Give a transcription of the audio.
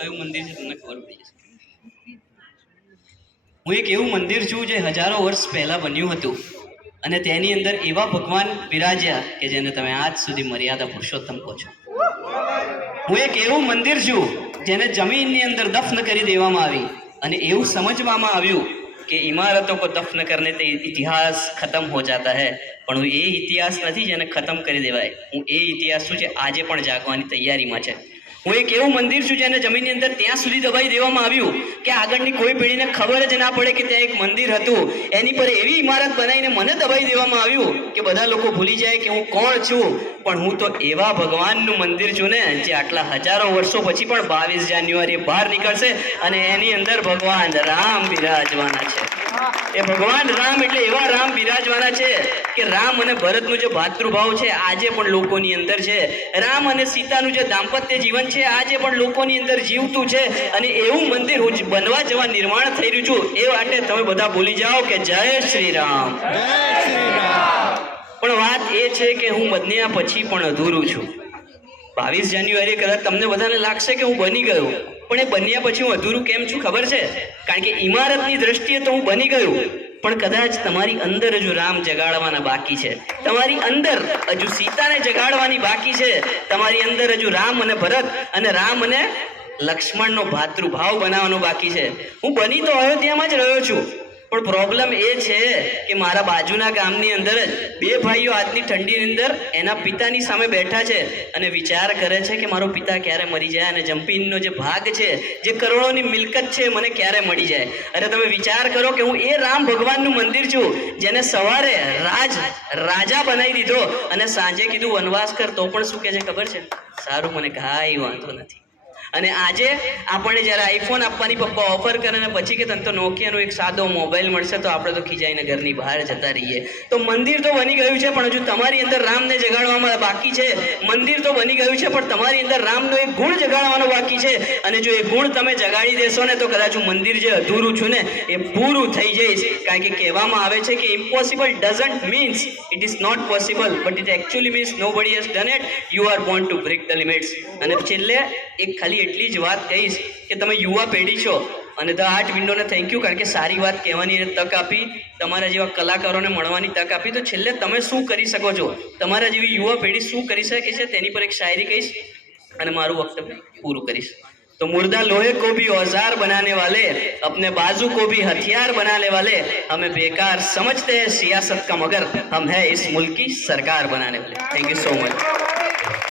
કયું મંદિર છે તમને ખબર પડી જશે. હું એક એવું મંદિર છું જે હજારો વર્ષ પહેલા બન્યું હતું અને તેની અંદર એવા ભગવાન બિરાજ્યા કે જેને તમે આજ સુધી મર્યાદા પુરુષોત્તમ કહો છો. હું એક એવું મંદિર છું જેને જમીનની અંદર દફન કરી દેવામાં આવી અને એવું સમજવામાં આવ્યું કે ઇમારતોं को दफन करने से इतिहास खत्म हो जाता है. પણ હું એ ઇતિહાસ નથી જેને ખતમ કરી દેવાય. હું એ ઇતિહાસ છું જે આજે પણ જાગવાની તૈયારીમાં છે. હું એક એવું મંદિર છું જેને જમીનની અંદર ત્યાં સુધી દબાઈ દેવામાં આવ્યું કે આગળની કોઈ પેઢીને ખબર જ ના પડે કે ત્યાં એક મંદિર હતું. એની પર એવી ઇમારત બનાવીને મને દબાઈ દેવામાં આવ્યું કે બધા લોકો ભૂલી જાય કે હું કોણ છું. પણ હું તો એવા ભગવાનનું મંદિર છું ને જે આટલા હજારો વર્ષો પછી પણ 22 જાન્યુઆરીએ બહાર નીકળશે અને એની અંદર ભગવાન રામ બિરાજવાના છે. એ ભગવાન રામ એટલે એવા રામ બિરાજવાના છે કે રામ અને ભરતનું જે ભાતૃભાવ છે આજે પણ લોકોની અંદર છે. રામ અને સીતાનું જે દાંપત્ય જીવન છે આજે પણ લોકોની અંદર જીવતું છે. અને એવું મંદિર હું બનવા જવા નિર્માણ થઈ રહ્યું છું. એ માટે તમે બધા ભૂલી જાઓ કે જય શ્રી રામ. પણ વાત એ છે કે હું બન્યા પછી પણ અધૂરું છું. 22 જાન્યુઆરી કદાચ તમને બધાને લાગશે કે હું બની ગયો, પણ એ બન્યા પછી હું અધૂરું કેમ છું ખબર છે? કારણ કે ઇમારતની દ્રષ્ટિએ તો હું બની ગયું, પણ કદાચ તમારી અંદર હજુ રામ જગાડવાના બાકી છે. તમારી અંદર હજુ સીતાને જગાડવાની બાકી છે. તમારી અંદર હજુ રામ અને ભરત અને રામ અને લક્ષ્મણનો ભાતૃભાવ બનાવવાનો બાકી છે. હું બની તો અયોધ્યામાં જ રહ્યો છું, પણ પ્રોબ્લેમ એ છે કે મારા બાજુના ગામની અંદર જ બે ભાઈઓ આજની ઠંડીની અંદર એના પિતાની સામે બેઠા છે અને વિચાર કરે છે કે મારો પિતા ક્યારે મરી જાય અને જંપીનનો જે ભાગ છે, જે કરોડોની મિલકત છે, મને ક્યારે મળી જાય. અરે તમે વિચાર કરો કે હું એ રામ ભગવાનનું મંદિર છું જેને સવારે રાજા બનાવી દીધો અને સાંજે કીધું વનવાસ કર, તો પણ શું કહે છે ખબર છે? સારું, મને કાંઈ વાંધો નથી. અને આજે આપણને જ્યારે આઈફોન આપવાની પપ્પા ઓફર કરે ને પછી કે તને તો નોકિયાનો એક સાદો મોબાઈલ મળશે તો આપણે તો ખીજાઈને ઘરની બહાર જતા રહીએ. તો મંદિર તો બની ગયું છે પણ હજુ તમારી અંદર રામને જગાડવામાં બાકી છે. મંદિર તો બની ગયું છે પણ તમારી અંદર રામનો એક ગુણ જગાડવાનો બાકી છે. અને જો એ ગુણ તમે જગાડી દેશો ને તો કદાચ હું મંદિર જે અધૂરું છું ને એ પૂરું થઈ જઈશ. કારણ કે કહેવામાં આવે છે કે impossible doesn't means it is not possible, but it actually means nobody has done it. You are born to break the limits. અને છેલ્લે એક ખાલી એટલી જ વાત કહીશ કે તમે યુવા પેઢી છો અને ધ આર્ટ વિન્ડોને થેન્ક યુ, કારણ કે સારી વાત કહેવાની તક આપી, તમારા જેવા કલાકારોને મળવાની તક આપી. તો છેલ્લે તમે શું કરી શકો છો, તમારા જેવી યુવા પેઢી શું કરી શકે છે તેની પર એક શાયરી કહીશ અને મારું વક્તવ્ય પૂરું કરીશ. तो मुर्दा लोहे को भी औजार बनाने वाले, अपने बाजू को भी हथियार बनाने वाले, हमें बेकार समझते हैं सियासत का मगर हम है इस मुल्क की सरकार बनाने वाले. Thank you so much.